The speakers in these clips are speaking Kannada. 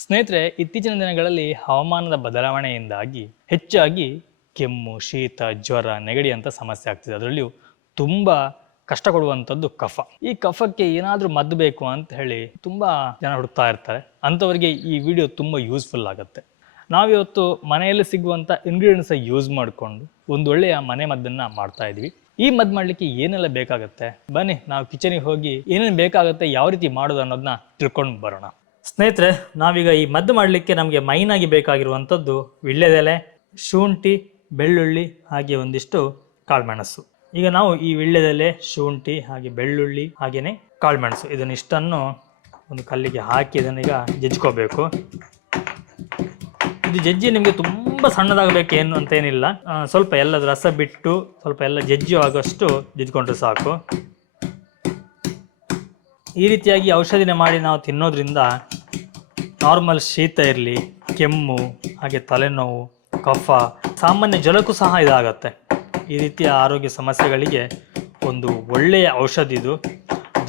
ಸ್ನೇಹಿತರೆ, ಇತ್ತೀಚಿನ ದಿನಗಳಲ್ಲಿ ಹವಾಮಾನದ ಬದಲಾವಣೆಯಿಂದಾಗಿ ಹೆಚ್ಚಾಗಿ ಕೆಮ್ಮು, ಶೀತ, ಜ್ವರ, ನೆಗಡಿ ಅಂತ ಸಮಸ್ಯೆ ಆಗ್ತಿದೆ. ಅದರಲ್ಲಿಯೂ ತುಂಬ ಕಷ್ಟ ಕೊಡುವಂಥದ್ದು ಕಫ. ಈ ಕಫಕ್ಕೆ ಏನಾದರೂ ಮದ್ದು ಬೇಕು ಅಂತ ಹೇಳಿ ತುಂಬ ಜನ ಹುಡುಕ್ತಾ ಇರ್ತಾರೆ. ಅಂಥವರಿಗೆ ಈ ವಿಡಿಯೋ ತುಂಬ ಯೂಸ್ಫುಲ್ ಆಗುತ್ತೆ. ನಾವಿವತ್ತು ಮನೆಯಲ್ಲಿ ಸಿಗುವಂಥ ಇಂಗ್ರೀಡಿಯೆಂಟ್ಸ್ ಯೂಸ್ ಮಾಡಿಕೊಂಡು ಒಂದು ಒಳ್ಳೆಯ ಮನೆ ಮದ್ದನ್ನು ಮಾಡ್ತಾ ಇದ್ವಿ. ಈ ಮದ್ದು ಮಾಡಲಿಕ್ಕೆ ಏನೆಲ್ಲ ಬೇಕಾಗುತ್ತೆ, ಬನ್ನಿ ನಾವು ಕಿಚನಿಗೆ ಹೋಗಿ ಏನೇನು ಬೇಕಾಗುತ್ತೆ, ಯಾವ ರೀತಿ ಮಾಡೋದು ಅನ್ನೋದನ್ನ ತಿಳ್ಕೊಂಡು ಬರೋಣ. ಸ್ನೇಹಿತರೆ, ನಾವೀಗ ಈ ಮದ್ದು ಮಾಡಲಿಕ್ಕೆ ನಮಗೆ ಮೈನ್ ಆಗಿ ಬೇಕಾಗಿರುವಂಥದ್ದು ವೀಳ್ಯದೆಲೆ, ಶುಂಠಿ, ಬೆಳ್ಳುಳ್ಳಿ, ಹಾಗೆ ಒಂದಿಷ್ಟು ಕಾಳುಮೆಣಸು. ಈಗ ನಾವು ಈ ವೀಳ್ಯದೆಲೆ, ಶುಂಠಿ, ಹಾಗೆ ಬೆಳ್ಳುಳ್ಳಿ, ಹಾಗೆಯೇ ಕಾಳುಮೆಣಸು ಇದನ್ನಿಷ್ಟನ್ನು ಒಂದು ಕಲ್ಲಿಗೆ ಹಾಕಿ ಇದನ್ನೀಗ ಜಜ್ಕೋಬೇಕು. ಇದು ಜಜ್ಜಿ ನಿಮಗೆ ತುಂಬ ಸಣ್ಣದಾಗಬೇಕೇನು ಅಂತೇನಿಲ್ಲ, ಸ್ವಲ್ಪ ಎಲ್ಲದ ರಸ ಬಿಟ್ಟು ಸ್ವಲ್ಪ ಎಲ್ಲ ಜಜ್ಜಿ ಆಗೋಷ್ಟು ಜಜ್ಕೊಂಡ್ರೆ ಸಾಕು. ಈ ರೀತಿಯಾಗಿ ಔಷಧಿನ ಮಾಡಿ ನಾವು ತಿನ್ನೋದ್ರಿಂದ ನಾರ್ಮಲ್ ಶೀತ ಇರಲಿ, ಕೆಮ್ಮು, ಹಾಗೆ ತಲೆನೋವು, ಕಫ, ಸಾಮಾನ್ಯ ಜ್ವರಕ್ಕೂ ಸಹ ಇದಾಗತ್ತೆ. ಈ ರೀತಿಯ ಆರೋಗ್ಯ ಸಮಸ್ಯೆಗಳಿಗೆ ಒಂದು ಒಳ್ಳೆಯ ಔಷಧಿ ಇದು.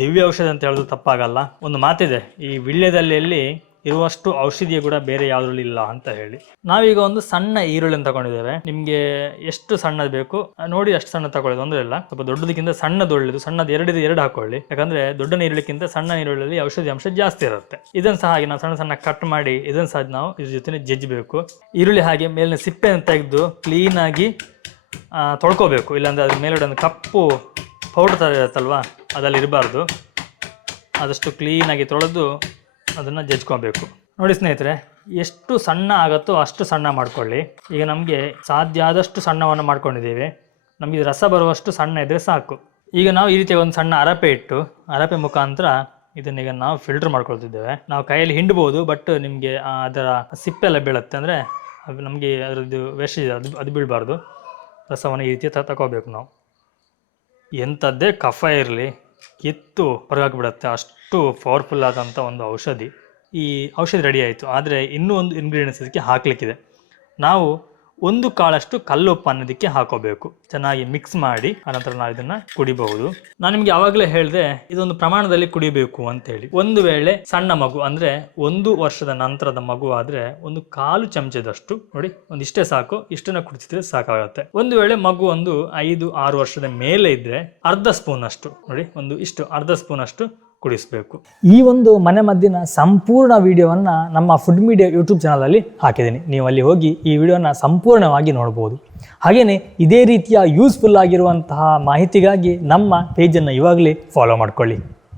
ದಿವ್ಯ ಔಷಧಿ ಅಂತ ಹೇಳೋದು ತಪ್ಪಾಗಲ್ಲ. ಒಂದು ಮಾತಿದೆ, ಈ ವೀಳ್ಯದೆಲೆಯಲ್ಲಿ ಇರುವಷ್ಟು ಔಷಧಿಯ ಕೂಡ ಬೇರೆ ಯಾವುದ್ರಲ್ಲಿ ಇಲ್ಲ ಅಂತ ಹೇಳಿ. ನಾವೀಗ ಒಂದು ಸಣ್ಣ ಈರುಳ್ಳಿನ ತಗೊಂಡಿದ್ದೇವೆ. ನಿಮಗೆ ಎಷ್ಟು ಸಣ್ಣದು ಬೇಕು ನೋಡಿ ಅಷ್ಟು ಸಣ್ಣ ತಗೊಳ್ಳೋದು, ಅಂದ್ರೆ ಇಲ್ಲ. ಸ್ವಲ್ಪ ದೊಡ್ಡದಕ್ಕಿಂತ ಸಣ್ಣದು ಒಳ್ಳೆಯದು. ಸಣ್ಣದು ಎರಡು ಹಾಕೊಳ್ಳಿ, ಯಾಕಂದ್ರೆ ದೊಡ್ಡ ಈರುಳ್ಳಿಕ್ಕಿಂತ ಸಣ್ಣ ಈರುಳ್ಳಿಯಲ್ಲಿ ಔಷಧಿ ಅಂಶ ಜಾಸ್ತಿ ಇರುತ್ತೆ. ಇದನ್ನು ಸಹ ಹಾಗೆ ನಾವು ಸಣ್ಣ ಸಣ್ಣ ಕಟ್ ಮಾಡಿ ಇದನ್ನು ಸಹ ನಾವು ಇದ್ರ ಜೊತೆ ಜಜ್ಜಬೇಕು. ಈರುಳ್ಳಿ ಹಾಗೆ ಮೇಲಿನ ಸಿಪ್ಪೆಯನ್ನು ತೆಗೆದು ಕ್ಲೀನಾಗಿ ತೊಳ್ಕೋಬೇಕು, ಇಲ್ಲಾಂದ್ರೆ ಅದ್ರ ಮೇಲ್ಗಡೆ ಒಂದು ಕಪ್ಪು ಪೌಡರ್ ಥರ ಇರುತ್ತಲ್ವಾ, ಅದಲ್ಲಿ ಇರಬಾರ್ದು. ಆದಷ್ಟು ಕ್ಲೀನಾಗಿ ತೊಳೆದು ಅದನ್ನು ಜಜ್ಕೊಬೇಕು. ನೋಡಿ ಸ್ನೇಹಿತರೆ, ಎಷ್ಟು ಸಣ್ಣ ಆಗುತ್ತೋ ಅಷ್ಟು ಸಣ್ಣ ಮಾಡ್ಕೊಳ್ಳಿ. ಈಗ ನಮಗೆ ಸಾಧ್ಯ ಆದಷ್ಟು ಸಣ್ಣವನ್ನು ಮಾಡ್ಕೊಂಡಿದ್ದೀವಿ. ನಮಗೆ ರಸ ಬರುವಷ್ಟು ಸಣ್ಣ ಇದ್ದರೆ ಸಾಕು. ಈಗ ನಾವು ಈ ರೀತಿಯ ಒಂದು ಸಣ್ಣ ಅರಪೆ ಇಟ್ಟು ಅರಪೆ ಮುಖಾಂತರ ಇದನ್ನೀಗ ನಾವು ಫಿಲ್ಟರ್ ಮಾಡ್ಕೊಳ್ತಿದ್ದೇವೆ. ನಾವು ಕೈಯಲ್ಲಿ ಹಿಂಡ್ಬೋದು, ಬಟ್ ನಿಮಗೆ ಅದರ ಸಿಪ್ಪೆಲ್ಲ ಬೀಳುತ್ತೆ, ಅಂದರೆ ನಮಗೆ ಅದರದ್ದು ವೇಸ್ಟ್ ಇದೆ, ಅದು ಬೀಳಬಾರ್ದು. ರಸವನ್ನು ಈ ರೀತಿ ತಗೋಬೇಕು ನಾವು. ಎಂಥದ್ದೇ ಕಫ ಇರಲಿ ಕಿತ್ತು ಹೊರಗಾಕಿಬಿಡುತ್ತೆ, ಅಷ್ಟು ಪವರ್ಫುಲ್ ಆದಂಥ ಒಂದು ಔಷಧಿ. ಈ ಔಷಧಿ ರೆಡಿ ಆಯಿತು, ಆದರೆ ಇನ್ನೂ ಒಂದು ಇಂಗ್ರೀಡಿಯೆಂಟ್ಸ್ ಇದಕ್ಕೆ ಹಾಕಲಿಕ್ಕಿದೆ. ನಾವು ಒಂದು ಕಾಳಷ್ಟು ಕಲ್ಲುಪ್ಪು ಅನ್ನೋದಕ್ಕೆ ಹಾಕೋಬೇಕು. ಚೆನ್ನಾಗಿ ಮಿಕ್ಸ್ ಮಾಡಿ ಆನಂತರ ನಾವು ಇದನ್ನು ಕುಡಿಬಹುದು. ನಾನು ನಿಮಗೆ ಆವಾಗಲೇ ಹೇಳಿದೆ ಇದೊಂದು ಪ್ರಮಾಣದಲ್ಲಿ ಕುಡಿಬೇಕು ಅಂತೇಳಿ. ಒಂದು ವೇಳೆ ಸಣ್ಣ ಮಗು, ಅಂದರೆ 1 ವರ್ಷದ ನಂತರದ ಮಗು ಆದರೆ 1/4 ಚಮಚದಷ್ಟು ನೋಡಿ, ಒಂದಿಷ್ಟೇ ಸಾಕು, ಇಷ್ಟನ್ನ ಕುಡಿಸಿದ್ರೆ ಸಾಕಾಗುತ್ತೆ. ಒಂದು ವೇಳೆ ಮಗು ಒಂದು 5-6 ವರ್ಷದ ಮೇಲೆ ಇದ್ರೆ ಅರ್ಧ ಸ್ಪೂನ್ ಅಷ್ಟು ನೋಡಿ, ಅರ್ಧ ಸ್ಪೂನ್ ಅಷ್ಟು ಕುಡಿಸಬೇಕು. ಈ ಒಂದು ಮನೆ ಮದ್ದಿನ ಸಂಪೂರ್ಣ ವಿಡಿಯೋವನ್ನು ನಮ್ಮ ಫುಡ್ ಮೀಡಿಯಾ ಯೂಟ್ಯೂಬ್ ಚಾನಲಲ್ಲಿ ಹಾಕಿದ್ದೀನಿ. ನೀವು ಅಲ್ಲಿ ಹೋಗಿ ಈ ವಿಡಿಯೋನ ಸಂಪೂರ್ಣವಾಗಿ ನೋಡ್ಬೋದು. ಹಾಗೆಯೇ ಇದೇ ರೀತಿಯ ಯೂಸ್ಫುಲ್ ಆಗಿರುವಂತಹ ಮಾಹಿತಿಗಾಗಿ ನಮ್ಮ ಪೇಜನ್ನು ಇವಾಗಲೇ ಫಾಲೋ ಮಾಡ್ಕೊಳ್ಳಿ.